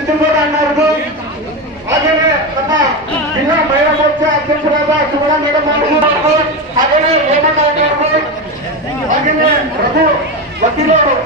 ಸಿದ್ದಗೌಡ ಅಣ್ಣವ್ರದ್ದು ಹಾಗೆಯೇ ನಮ್ಮ ಜಿಲ್ಲಾ ಮಹಿಳಾ ಮೋರ್ಚಾ ಅಧ್ಯಕ್ಷರಾದ ಸುಮಲಾ ಮೇಡಮ್ ಅವರು ಹಾಗೆಯೇ ಹೇಮಣ್ಣ ಅಣ್ಣವ್ರದ್ದು ಹಾಗೆಯೇ ರಘು ವಕೀಲರು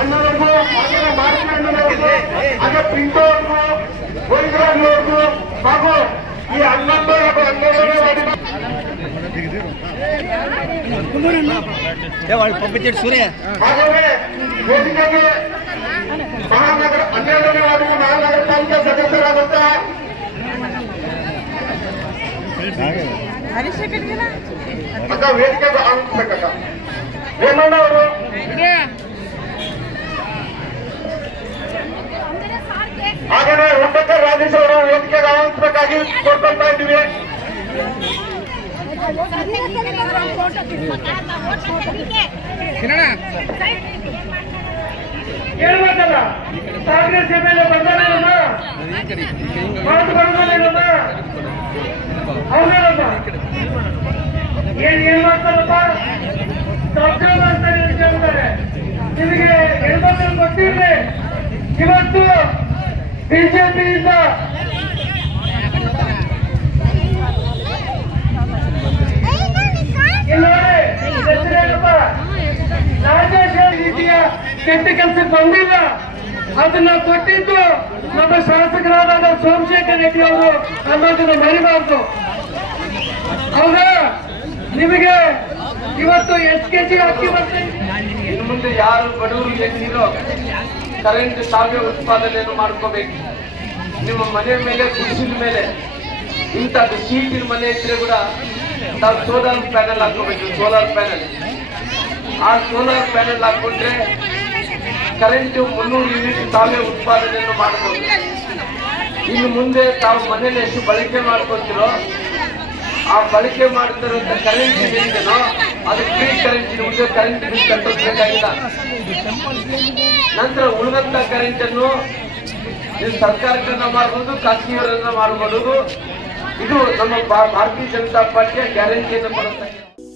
ಅಣ್ಣವ್ರದ್ದು ಹಾಗೆಯೇ ಮಾರುತಿ ಅಣ್ಣನವ್ರದ್ದು ಹಾಗೆ ಪಿಂಟು ಅವ್ರದ್ದು ಗೋವಿಂದರಾಜ್ ಅವ್ರದ್ದು ಹಾಗೂ ಈ ಹನ್ನೊಂದು ಹಾಗೂ ಹನ್ನೆರಡನೇ ವಾರ್ಡಿನ ಸೂರ್ಯ ಹಾಗೆಯೇ ವೇದಿಕೆಗೆ ಮಹಾನಗರ ಹನ್ನೆರಡನೇ ವಾರ್ಡು ಮಹಾನಗರ ಪಾಲಿಕೆ ಸದಸ್ಯರಾದಂತಹ ಅಕ್ಕ ವೇದಿಕೆಗೆ ಆಹ್ವಾನಿಸ್ಬೇಕಕ್ಕ ರೇಮಣ್ಣ ಅವರು ಹಾಗೆಯೇ ಉಂಡಕರ್ ರಾಜೇಶ್ ಅವರು ವೇದಿಕೆಗೆ ಆಹ್ವಾನಿಸಬೇಕಾಗಿ ಕೋರ್ಕೊಳ್ತಾ ಇದ್ದೀವಿ ಹೇಳ್ಬೇಕಲ್ಲ ಕಾಂಗ್ರೆಸ್ ಎ ಬಂದಾನೇನಮ್ಮ ಮಾತು ಬಂದಾನೇನಮ್ಮ ಹೌದೇನಮ್ಮ ಏನ್ ಏನ್ ಡಾಕ್ಟರ್ ಅಂತ ಹೇಳ್ತಾರೆ ನಿಮಗೆ ಹೆಣ್ಮಕ್ಳು ಗೊತ್ತಿರಲಿ ಇವತ್ತು ಬಿಜೆಪಿಯಿಂದ ಕೆಟ್ಟ ಕೆಲಸ ಬಂದಿಲ್ಲ. ಅದನ್ನ ಕೊಟ್ಟಿದ್ದು ನಮ್ಮ ಶಾಸಕರಾದ ಸೋಮಶೇಖರ್ ರೆಡ್ಡಿ ಅವರು. ಅನ್ನೋದನ್ನ ಮರಿಬಾರ್ದು. ಹೌದಾ? ನಿಮಗೆ ಇವತ್ತು ಎಷ್ಟು ಕೆಜಿ ಅಕ್ಕಿ ಬರ್ತೀನಿ ಇನ್ನು ಮುಂದೆ ಯಾರು ಬಡವರು ಎಲ್ಲಿರೋ ಕರೆಂಟ್ ಸಾವಿರ ಉತ್ಪಾದನೆಯನ್ನು ಮಾಡ್ಕೋಬೇಕು. ನಿಮ್ಮ ಮನೆ ಮೇಲೆ ಕುಸಿದ ಮೇಲೆ, ಇಂಥದ್ದು ಸೀಟಿನ ಮನೆ ಇದ್ರೆ ಕೂಡ ನಾವು ಸೋಲಾರ್ ಪ್ಯಾನೆಲ್ ಹಾಕೋಬೇಕು ಸೋಲಾರ್ ಪ್ಯಾನೆಲ್ ಆ ಸೋಲಾರ್ ಪ್ಯಾನೆಲ್ ಹಾಕೊಂಡ್ರೆ ಕರೆಂಟ್ ಮುನ್ನೂರು ಯೂನಿಟ್ ತಾವೇ ಉತ್ಪಾದನೆಯನ್ನು ಮಾಡ್ಬೋದು. ಇನ್ನು ಮುಂದೆ ತಾವು ಮನೇಲಿ ಎಷ್ಟು ಬಳಕೆ ಮಾಡ್ಕೊತಿರೋ, ಆ ಬಳಕೆ ಮಾಡ್ತಿರುವಂತ ಕರೆಂಟ್ ಏನಿದೆನೋ ಅದು ಫ್ರೀ ಕರೆಂಟ್ ಮುಂದೆ ಕರೆಂಟ್ ಬಿಲ್ ಕಟ್ಟಬೇಕಾಗಿಲ್ಲ ನಂತರ ಉಳಿದಂತ ಕರೆಂಟ್ ಅನ್ನು ನೀವು ಸರ್ಕಾರಕ್ಕನ್ನ ಮಾಡ್ಬೋದು ಖಾಸಗಿಯವರನ್ನ ಮಾಡ್ಬೋದು. ಇದು ನಮ್ಮ ಭಾರತೀಯ ಜನತಾ ಪಾರ್ಟಿಯ ಗ್ಯಾರಂಟಿಯನ್ನು ಕೊಡುತ್ತೆ.